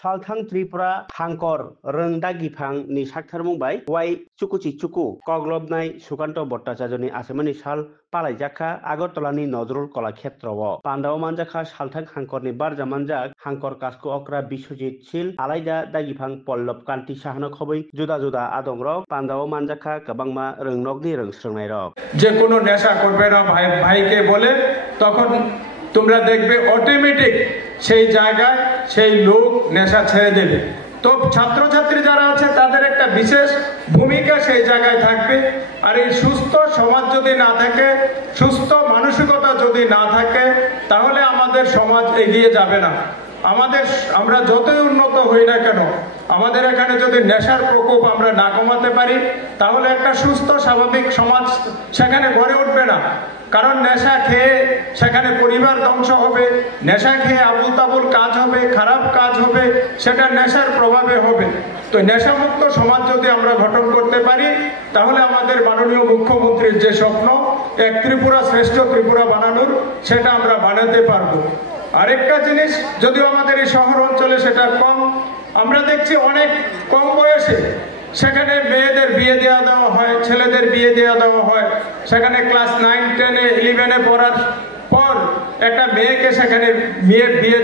Salthang Tripura Hangkor Rengda Gifang ni Sakthar Mumbai Wai Chukuchi Chuku Koglobnai Sukanto Bhattacharya Asemani Sal Palaijaka Agartalani Nodrul Kolakshetrowo Pandaw Manjaka Salthang Hangkor ni Barja Manjak Hangkor Kasko Okra Biswajit Sil Alaida Dagifang Pollop Kanti Sahano Khoboi Juda Juda Adongrok Pandaw Manjaka Kabangma Rengnokni Rengsrungnai যে কোনো নেশা করবে না ভাইকে বলে তখন তোমরা দেখবে অটোমেটিক সেই জায়গায় সেই লোক নেশা ছেড়ে দেবে। তো ছাত্রছাত্রী যারা আছে তাদের একটা বিশেষ ভূমিকা সেই জায়গায় থাকবে। আর এই সুস্থ সমাজ যদি না থাকে, সুস্থ মানসিকতা যদি না থাকে, তাহলে আমাদের সমাজ এগিয়ে যাবে না। আমরা যতই উন্নত হই না কেন, আমাদের এখানে যদি নেশার প্রকোপ আমরা না কমাতে পারি, তাহলে একটা সুস্থ স্বাভাবিক সমাজ সেখানে গড়ে উঠবে না। কারণ নেশা খেয়ে সেখানে পরিবার ধ্বংস হবে, নেশা খেয়ে আবুল তাবুল কাজ হবে, খারাপ কাজ হবে, সেটা নেশার প্রভাবে হবে। তো নেশামুক্ত সমাজ যদি আমরা গঠন করতে পারি, তাহলে আমাদের মাননীয় মুখ্যমন্ত্রীর যে স্বপ্ন এক ত্রিপুরা শ্রেষ্ঠ ত্রিপুরা বানানোর, সেটা আমরা বানাতে পারবো। আরেকটা জিনিস, যদিও আমাদের এই শহর অঞ্চলে সেটা কম, আমরা দেখছি অনেক কম বয়সে সেখানে মেয়েদের বিয়ে দেওয়া হয়, ছেলেদের বিয়ে দেওয়া হয়। সেখানে ক্লাস 9, 10, 11 পড়ার পর একটা মেয়েকে সেখানে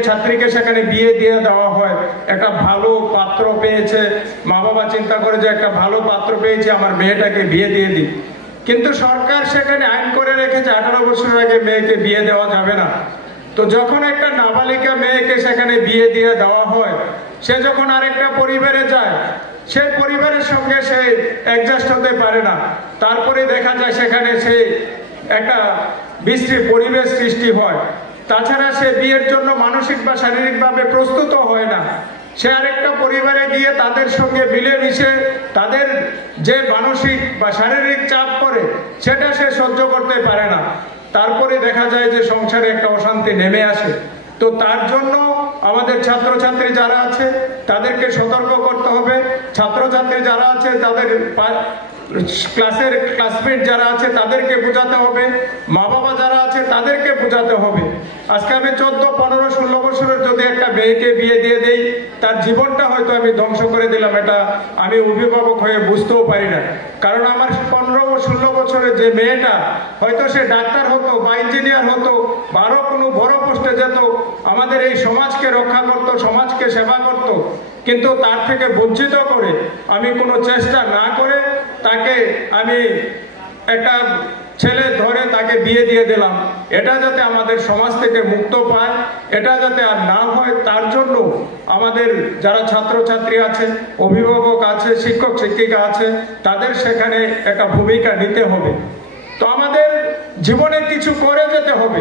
ছাত্রীকে সেখানে বিয়ে দিয়ে দেওয়া হয়। একটা ভালো পাত্র পেয়েছে, মা বাবা চিন্তা করে যে একটা ভালো পাত্র পেয়েছে, আমার মেয়েটাকে বিয়ে দিয়ে দিই। কিন্তু সরকার সেখানে আইন করে রেখেছে 18 বছরের আগে মেয়েকে বিয়ে দেওয়া যাবে না। তো যখন একটা নাবালিকা মেয়েকে সেখানে বিয়ে দিয়ে দেওয়া হয়, সে যখন আরেকটা পরিবারে যায়, সেই পরিবারের সঙ্গে সে অ্যাডজাস্ট হতে পারে না। তারপরে দেখা যায় সেখানে সে একটা বিশ্রী পরিবেশ সৃষ্টি হয়। তাছাড়া সে বিয়ের জন্য মানসিক বা শারীরিকভাবে প্রস্তুত হয় না। সে আরেকটা পরিবারে গিয়ে তাদের সঙ্গে মিলেমিশে তাদের যে মানসিক বা শারীরিক চাপ পড়ে, সেটা সে সহ্য করতে পারে না। তারপরে দেখা যায় যে সংসারে একটা অশান্তি নেমে আসে। তো তার জন্য আমাদের ছাত্রছাত্রী যারা আছে তাদেরকে সতর্ক করতে হবে। ছাত্রছাত্রী যারা আছে তাদের ক্লাসের ক্লাসমেট যারা আছে তাদেরকে বোঝাতে হবে, মা বাবা যারা আছে তাদেরকে বোঝাতে হবে। আজকে আমি 14, 15, 16 বছরের যদি একটা মেয়েকে বিয়ে দিয়ে দেই, তার জীবনটা হয়তো আমি ধ্বংস করে দিলাম, এটা আমি অভিভাবক হয়ে বুঝতেও পারি না। কারণ আমার 15 ও 16 বছরের যে মেয়েটা, হয়তো সে ডাক্তার হতো বা ইঞ্জিনিয়ার হতো বা আরো কোনো বড় পোস্টে যেত, আমাদের এই সমাজকে রক্ষা করত, সমাজকে সেবা করত। কিন্তু তার থেকে বঞ্চিত করে আমি কোনো চেষ্টা না করে তাকে আমি একটা ছেলে ধরে তাকে বিয়ে দিয়ে দিলাম। এটা যাতে আমাদের সমাজ থেকে মুক্ত পায়, এটা যাতে আর না হয়, তার জন্য আমাদের যারা ছাত্রছাত্রী আছে, অভিভাবক আছে, শিক্ষক শিক্ষিকা আছে, তাদের সেখানে একটা ভূমিকা নিতে হবে। তো আমাদের জীবনে কিছু করে যেতে হবে।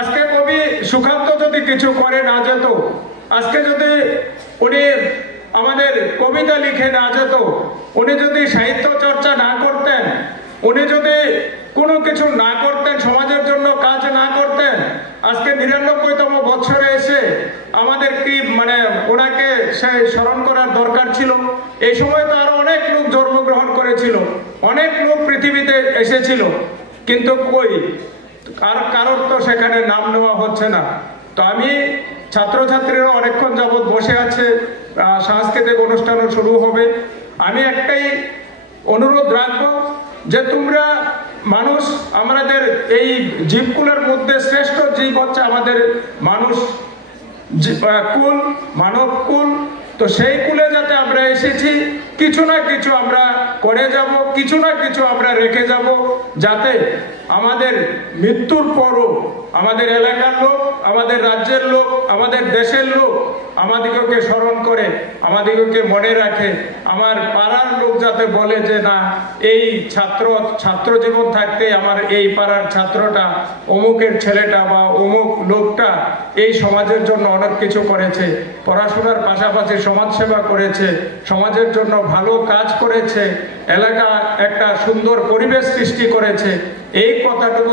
আজকে কবি সুকান্ত যদি কিছু করে না যেত, আজকে যদি উনি আমাদের কবিতা লিখে না যেত, উনি যদি সাহিত্য চর্চা না করতেন, উনি যদি কোনো কিছু না করতেন, সমাজের জন্য কাজ না করতেন, আজকে 99তম বছরে এসে আমাদের কি ওনাকে স্মরণ করার দরকার ছিল? এই সময় তো আরো অনেক লোক জন্মগ্রহণ করেছিল, অনেক লোক পৃথিবীতে এসেছিল, কিন্তু কই কারোর তো সেখানে নাম নেওয়া হচ্ছে না। তো আমি ছাত্রছাত্রীরা অনেকক্ষণ যাবৎ বসে আছে, সাংস্কৃতিক অনুষ্ঠানও শুরু হবে। আমি একটাই অনুরোধ রাখবো যে তোমরা মানুষ, আমাদের এই জীবকুলের মধ্যে শ্রেষ্ঠ জীব হচ্ছে আমাদের মানুষ কুল, মানব কুল। তো সেই কুলে যাতে আমরা এসেছি, কিছু না কিছু আমরা করে যাব, কিছু না কিছু আমরা রেখে যাব, যাতে আমাদের মৃত্যুর পরও আমাদের এলাকার লোক, আমাদের রাজ্যের লোক, আমাদের দেশের লোক আমাদিগকে স্মরণ করে, আমাদিগকে মনে রাখে। আমার পাড়ার লোক যাতে বলে যে না, এই ছাত্র জীবন থাকতে আমার এই পাড়ার ছাত্রটা, অমুকের ছেলেটা বা অমুক লোকটা এই সমাজের জন্য অনেক কিছু করেছে, পড়াশোনার পাশাপাশি সমাজসেবা করেছে, সমাজের জন্য ভালো কাজ করেছে, এলাকা একটা সুন্দর পরিবেশ সৃষ্টি করেছে। এই কথাটুকু